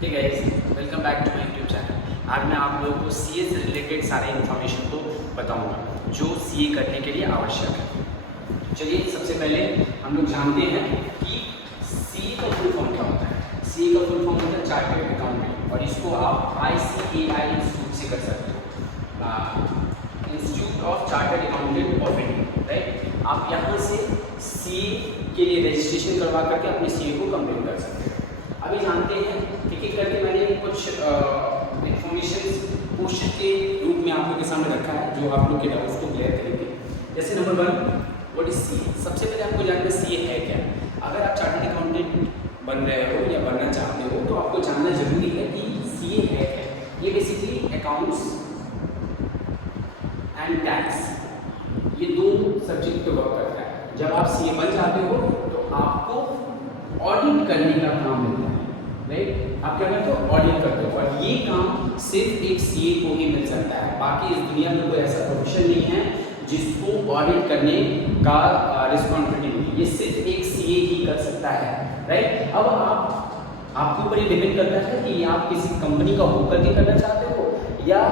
ठीक है, welcome back to my YouTube channel. आज मैं आप लोगों को सीए से रिलेटेड सारे इन्फॉर्मेशन को बताऊंगा जो सीए करने के लिए आवश्यक है। चलिए, सबसे पहले हम लोग जानते हैं कि सीए का फुल फॉर्म क्या होता है। सीए का फुल फॉर्म होता है चार्टर्ड अकाउंटेंट, और इसको आप ICAI इंस्टीट्यूट से कर सकते हो, institute of chartered accountant of India, right. आप यहाँ से सीए के लिए रजिस्ट्रेशन करवा करके अपने सीए को कंप्लीट कर सकते हैं। अभी जानते हैं एक एक करके मैंने कुछ इन्फॉर्मेशन क्वेश्चन के रूप में आप लोग के सामने रखा है जो आप लोग के डाउट्स को क्लियर करेंगे। जैसे नंबर 1, व्हाट इज सीए। सबसे पहले आपको जानना है सीए है क्या। अगर आप चार्टर्ड अकाउंटेंट बन रहे हो या बनना चाहते हो तो आपको जानना जरूरी है कि सीए है क्या। ये बेसिकली अकाउंट्स एंड टैक्स, ये दो सब्जेक्ट पे वर्क करता है। जब आप सीए बन जाते हो तो आपको ऑडिट करने का काम मिलता है, राइट। आप क्या करते हो, ऑडिट करते हो, और ये काम सिर्फ एक सीए को ही मिल सकता है। बाकी इस दुनिया में कोई ऐसा प्रोफेशन नहीं है जिसको ऑडिट करने का रिस्पॉन्सिबिलिटी नहीं है। ये सिर्फ एक सीए ही कर सकता है, राइट। अब आपके ऊपर ये डिपेंड करता है कि आप किसी कंपनी का होकर के करना चाहते हो या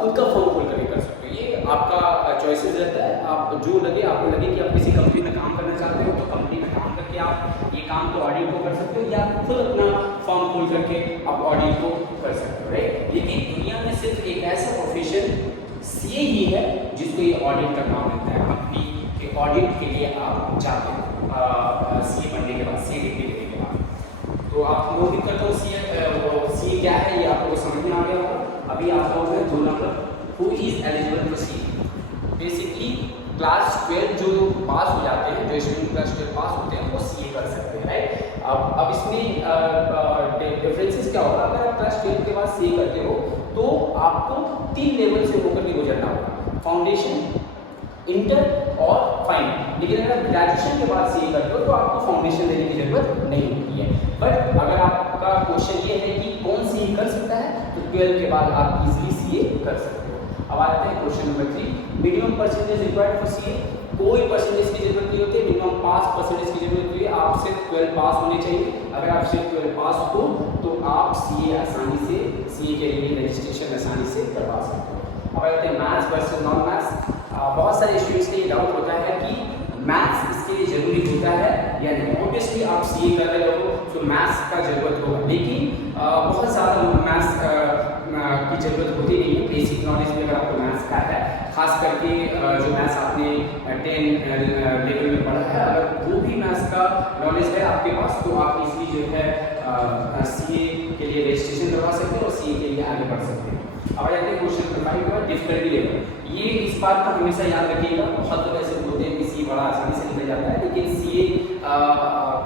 खुद का फॉर्म खोल करके कर सकते हो। ये आपका चॉइसेस रहता है। आप जो लगे, आपको लगे कि आप किसी कंपनी में काम करना चाहते हो तो कंपनी में काम करके आप ये काम को ऑडिट को कर सकते हो, या खुद अपना फॉर्म खोल करके आप ऑडिट को कर सकते हो, राइट। लेकिन दुनिया में सिर्फ एक ऐसा प्रोफेशन सीए ही है जिसको ये ऑडिट का काम मिलता है। कंपनी के ऑडिट के लिए आप जाते हो सीए बनने के बाद, सीए डिग्री लेने के बाद। तो आप उम्मीद करता हूँ सीए क्या है ये आप लोगों को समझ में आ गया होगा। अभी आता हूँ मैं 2 number, who is eligible for CA. Basically class 12 जो पास हो जाते हैं, जो स्टूडेंट क्लास 12 पास होते हैं वो सीए कर सकते हैं, राइट। अब इसमें डिफरेंसेस क्या होगा। अगर आप क्लास 12 के बाद सीए करते हो तो आपको 3 लेवल से होकर के गुजरना होगा, फाउंडेशन, इंटर और फाइनल। लेकिन अगर ग्रेजुएशन के बाद सीए करते हो तो आपको फाउंडेशन देने की जरूरत नहीं होती है। बट अगर आपका क्वेश्चन ये है कि कौन सीए कर सकता है तो 12 के बाद आप इजीली सीए कर सकते हो। अब आते हैं question number 3, minimum percentage required for CA. कोई परसेंटेज की जरूरत नहीं होती, मिनिमम 5% की जरूरत होती है। आप सिर्फ 12 पास होने चाहिए। अगर आप सिर्फ 12 पास हो तो आप सीए आसानी से, सीए के लिए रजिस्ट्रेशन आसानी से करवा सकते हो। अब आते हैं मैथ्स वर्सेस नॉन मैथ्स। बहुत सारे स्टूडेंट्स के ये डाउट होता है कि मैथ्स इसके लिए जरूरी होता है या नहीं। ऑब्वियसली आप सीए कर रहे हो तो मैथ्स का जरूरत होगा, लेकिन बहुत ज़्यादा मैथ्स की जरूरत होती नहीं है। बेसिक नॉलेज में अगर आपको मैथ्स का है, खास करके जो मैथ्स आपने 10 लेवल में पढ़ा है, अगर वो भी मैथ्स का नॉलेज है आपके पास तो आप इजीली जो है सीए के लिए रजिस्ट्रेशन करवा सकते हैं और सीए के लिए आगे बढ़ सकते हैं। अब आ जाते हैं क्वेश्चन नंबर 5 का डिफिकल्टी लेवल। ये इस बात का हमेशा याद रखिएगा, बहुत लोग ऐसे बोलते हैं कि सीए बड़ा आसानी से निकल जाता है, लेकिन सीए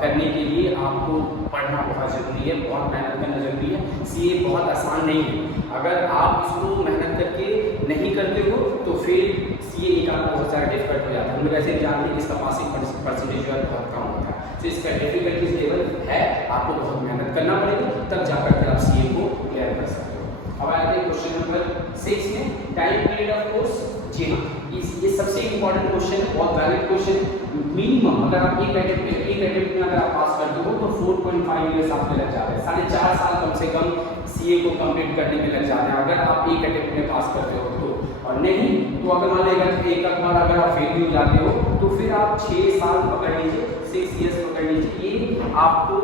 करने के लिए आपको पढ़ना बहुत ज़रूरी है, बहुत मेहनत करना ज़रूरी है। सीए बहुत आसान नहीं है। अगर आप इसको मेहनत करके नहीं करते हो तो फिर सीए निकालना बहुत सारा डिफिकल्ट हो जाता है। हम लोग ऐसे जानते हैं कि इसका पासिंग परसेंटेज जो है बहुत कम होता है। तो इसका डिफिकल्टीज लेवल है, आपको बहुत मेहनत करना पड़ेगा, तब जाकर के आप सीए को क्लियर कर सकते हो। अब आते हैं क्वेश्चन नंबर 6 में, टाइम पीरियड ऑफ कोर्स। जी हाँ, ये सबसे इंपॉर्टेंट क्वेश्चन है, बहुत वैलिड क्वेश्चन। मिनिमम अगर आप एक अटेम्प्ट में अगर आप पास करते हो तो 4.5 ईयर्स आपके लग जाते हैं, 4.5 साल कम से कम सीए को कंप्लीट करने में लग जाते हैं अगर आप एक अटेम्प्ट में पास करते हो तो। और नहीं तो अगर मान लीजिए एक बार अगर आप फेल भी हो जाते हो तो फिर आप 6 साल पकड़ लीजिए, 6 ईयर्स पकड़ लीजिए। ये आपको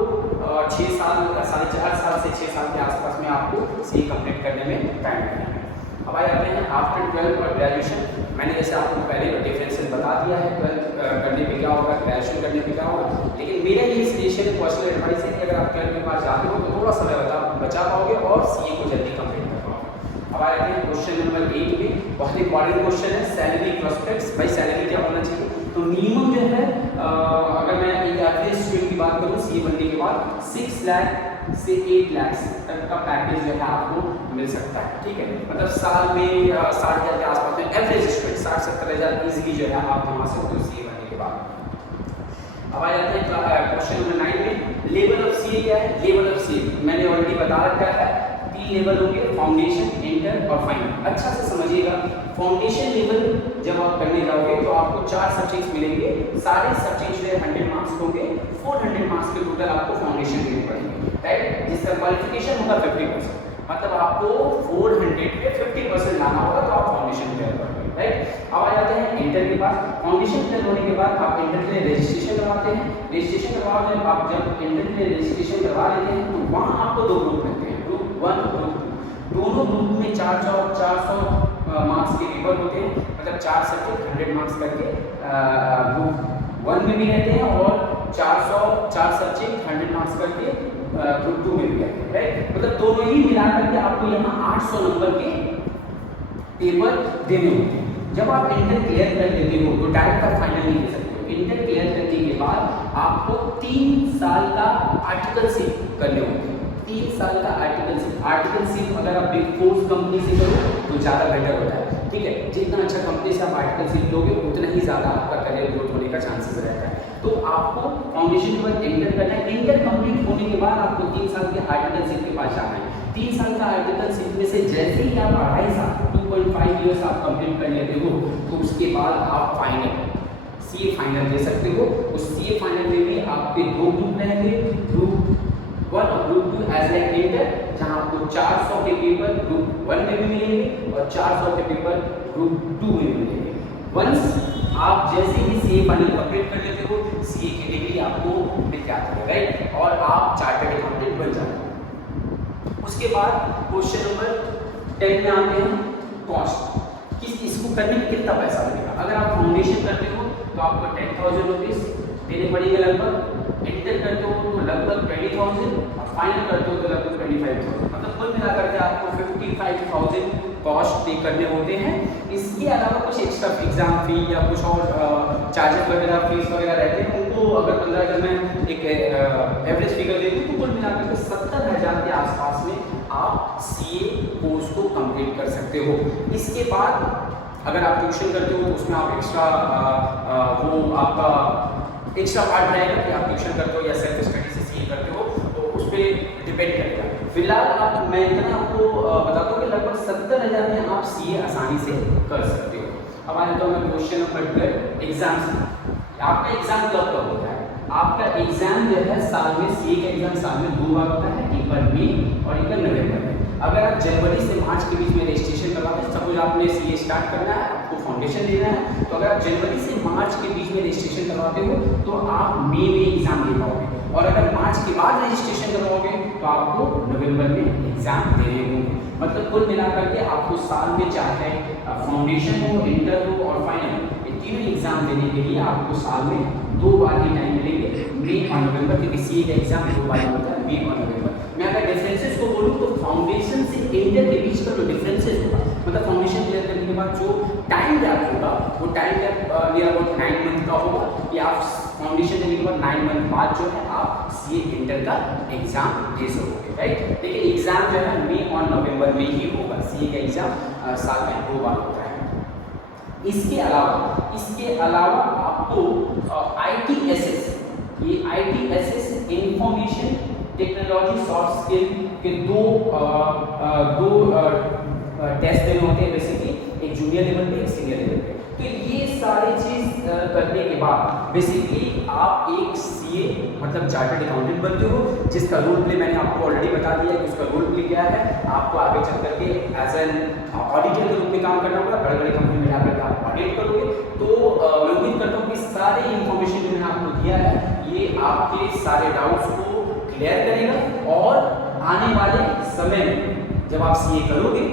6 साल, 4.5 साल से 6 साल के आसपास में आपको सीए कंप्लीट करने में टाइम लगेगा। अब आ जाते हैं आफ्टर 12 और ग्रेजुएशन। मैंने जैसे आपको पहले डिफरेंसेस बता दिया है, 12 करने पे क्या होगा, ग्रेजुएशन करने पे क्या होगा। लेकिन मेरा ये सजेशन है, पर्सनल एडवाइस है कि अगर आप 12 के पास जाते हो तो थोड़ा समय बचा पाओगे और सीए को जल्दी कंप्लीट कर पाओगे। अब आ जाते हैं क्वेश्चन नंबर 8 में, बहुत इंपॉर्टेंट क्वेश्चन है, सैलरी प्रोस्पेक्ट्स। भाई सैलरी क्या होना चाहिए, तो मिनिमम जो है अगर मैं एक एवरेज स्टूडेंट की बात करूँ सीए बनने के बाद 6 लाख से 8 लाख तक का पैकेज जो है आपको मिल सकता है, ठीक है। मतलब साल में 60,000 के आसपास में एवरेज स्टूडेंट 60-70 हज़ार ईजिली जो है आप कमा सकते हो सीए बनने के बाद। अब आ जाते हैं क्वेश्चन नंबर 9 में, लेवल ऑफ सीए क्या है। लेवल ऑफ सीए मैंने ऑलरेडी बता रखा है, 3 लेवल होंगे, फाउंडेशन, इंटर और फाइनल। अच्छा से समझिएगा, फाउंडेशन लेवल जब आप करने जाओगे तो आपको 4 सब्जेक्ट्स मिलेंगे, सारे सब्जेक्ट्स जो है 100 मार्क्स होंगे, 400 मार्क्स के टोटल आपको फाउंडेशन देने पड़ेंगे। राइट, जिसका क्वालिफिकेशन होगा 50%। मतलब आपको 400 पे 50% लाना होगा तो आप फाउंडेशन क्लियर करोगे, राइट। अब आ जाते हैं इंटर के पास। फाउंडेशन क्लियर होने के बाद आप इंटर के लिए रजिस्ट्रेशन करवाते हैं। रजिस्ट्रेशन करवाने आप जब इंटर के लिए रजिस्ट्रेशन करवा लेते हैं तो वहाँ आपको दो ग्रुप मिलते हैं, ग्रुप 1 ग्रुप 2। दोनों ग्रुप में 400 मार्क्स के पेपर होते हैं, मतलब 4 सब्जेक्ट 100 मार्क्स करके ग्रुप 1 में भी रहते हैं और 4 सब्जेक्ट 100 मार्क्स करके ग्रुप 2 में भी रहते हैं, राइट। मतलब दोनों ही मिला करके आपको यहाँ 800 नंबर के पेपर देने होते हैं। जब आप इंटर क्लियर कर लेते हो तो डायरेक्ट आप फाइनल नहीं दे सकते हो। इंटर क्लियर करने के बाद आपको 3 साल का आर्टिकलशिप करने होते हैं। 3 साल का आर्टिकलशिप अगर आप बिग 4 कंपनी से करो तो ज़्यादा बेटर होता है, ठीक है। जितना अच्छा कंपनी से आप आर्टिकलशिप लोगे उतना ही ज़्यादा आपका करियर ग्रोथ होने का चांसेस रहता है। तो आपको फाउंडेशन के बाद इंटर करना है। इंटर कंप्लीट होने के बाद आपको 3 साल के आर्टिकलशिप के पास जाना है। 3 साल का आर्टिकलशिप में से जैसे ही आप 2.5 साल 2.5 ईयर्स आप कंप्लीट कर लेते हो तो उसके बाद आप फाइनल सीए फाइनल दे सकते हो। उस सीए फाइनल में भी आपके 2 ग्रुप रहेंगे, ग्रुप 1 और ग्रुप 2 एज लाइक इंटर, जहां आपको 400 के पेपर ग्रुप 1 में भी मिलेंगे और 400 के पेपर ग्रुप 2 में भी मिलेंगे। वंस आप जैसे ही सीए फाइनल कंप्लीट कर लेते हो, सीए की डिग्री आपको मिल जाती है, राइट, और आप चार्टर्ड अकाउंटेंट बन जाते हो। उसके बाद क्वेश्चन नंबर 10 में आते हैं कॉस्ट, किस इसको करने में कितना पैसा लगेगा। अगर आप फाउंडेशन करते हो तो आपको 10,000 रुपीज़ देने पड़ेंगे लगभग, इंटर करते हो तो लगभग 20,000 और फाइनल करते हो तो लगभग 25,000, मतलब कुल मिलाकर के आपको 55,000 कॉस्ट पे करने होते हैं। इसके अलावा कुछ एक्स्ट्रा एग्जाम फी या कुछ और चार्जेस वगैरह फीस वगैरह रहते हैं, उनको अगर 15,000 में एक एवरेज फिगर दे दूँ तो कुल मिलाकर के 70,000 के आसपास में आप सीए कोर्स को कंप्लीट कर सकते हो। इसके बाद अगर आप ट्यूशन करते हो तो उसमें आप एक्स्ट्रा वो आपका एक्स्ट्रा पार्ट रहेगा कि आप ट्यूशन करते हो या सेल्फ स्टडी से सीए करते हो, तो उस पर डिपेंड करेगा। फिलहाल मैं इतना आपको बता दूं कि लगभग 70,000 में आप सीए आसानी से कर सकते हो। अब आ जाता हूँ मैं क्वेश्चन नंबर 12 एग्जाम से। आपका एग्जाम कब होता है? आपका एग्जाम जो है साल में, सीए का एग्जाम साल में 2 बार होता है, एक बार मई और एक बार नवंबर में। अगर आप जनवरी से मार्च के बीच में रजिस्ट्रेशन करवाते हैं, सपोज आपने सीए स्टार्ट करना है, आपको फाउंडेशन लेना है, तो अगर आप जनवरी से मार्च के बीच में रजिस्ट्रेशन करवाते हो तो आप मई में एग्जाम दे पाओगे, और अगर मार्च के बाद रजिस्ट्रेशन करवाओगे तो आपको नवंबर में एग्जाम देने होंगे। मतलब कुल मिलाकर के आपको साल में चाहे फाउंडेशन हो, इंटर हो और फाइनल, ये तीनों एग्जाम देने के लिए आपको साल में 2 बार ही टाइम मिलेंगे, मई और नवंबर, क्योंकि सीए का एग्जाम 2 बार होता है, मई और नवंबर। मैं अगर डिफरेंसेस को बोलूँ तो फाउंडेशन से इंटर के बीच का जो डिफरेंसेस होगा, मतलब फाउंडेशन क्लियर करने के बाद जो टाइम गैप होगा वो time gap near about 9 month का होगा, कि आप फाउंडेशन देने के बाद 9 मंथ बाद जो है आप सीए इंटर का एग्जाम दे सकोगे, राइट। लेकिन एग्जाम जो है मई और नवंबर में ही होगा, सीए का एग्जाम साल में 2 बार होता है। इसके अलावा आपको ITSS, ये ITSS information technology soft skill के दो टेस्ट देने होते हैं बेसिकली, एक जूनियर लेवल पे, एक सीनियर लेवल पे। तो ये सारी चीज करने के बाद बेसिकली आप एक सीए मतलब चार्टर्ड अकाउंटेंट बनते हो, जिसका रोल प्ले मैंने आपको ऑलरेडी बता दिया कि उसका रोल प्ले क्या है। आपको आगे चल करके एज एन ऑडिटर के रूप में काम करना होगा, बड़े बड़े कंपनी में जाकर आप ऑडिट करोगे। तो मैं उम्मीद करता हूँ कि सारे इन्फॉर्मेशन जो मैंने आपको दिया है ये आपके सारे डाउट्स को क्लियर करेगा, और आने वाले समय में जब आप सीए करोगे,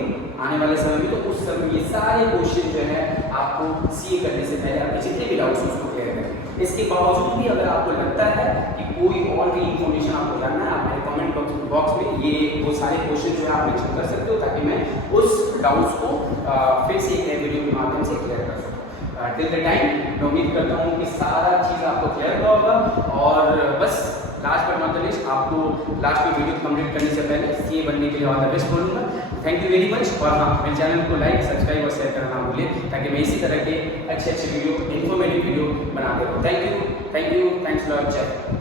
आने वाले समय में, तो उस समय ये सारे क्वेश्चन जो है आपको सीए करने से पहले आपके जितने भी डाउट्स उसको क्लियर करेंगे। इसके बावजूद भी अगर आपको लगता है कि कोई और भी इंफॉर्मेशन आपको जानना है, आप मेरे कमेंट बॉक्स में ये वो सारे क्वेश्चन जो है आप मेंशन कर सकते हो, ताकि मैं उस डाउट्स को फिर से एक नए वीडियो के माध्यम से क्लियर कर सकूँ। टिल द टाइम मैं उम्मीद करता हूँ कि सारा चीज़ आपको क्लियर हुआ होगा, और बस last but not the least आपको लास्ट में वीडियो कंप्लीट करने से पहले सीए बनने के लिए ऑल द बेस्ट बोलूँगा। थैंक यू वेरी मच, और हाँ, मेरे चैनल को लाइक, सब्सक्राइब और शेयर करना ना भूलें, ताकि मैं इसी तरह के अच्छे वीडियो, इन्फॉर्मेटिव वीडियो बनाते रहूँ। थैंक यू, थैंक्स लॉट, जय।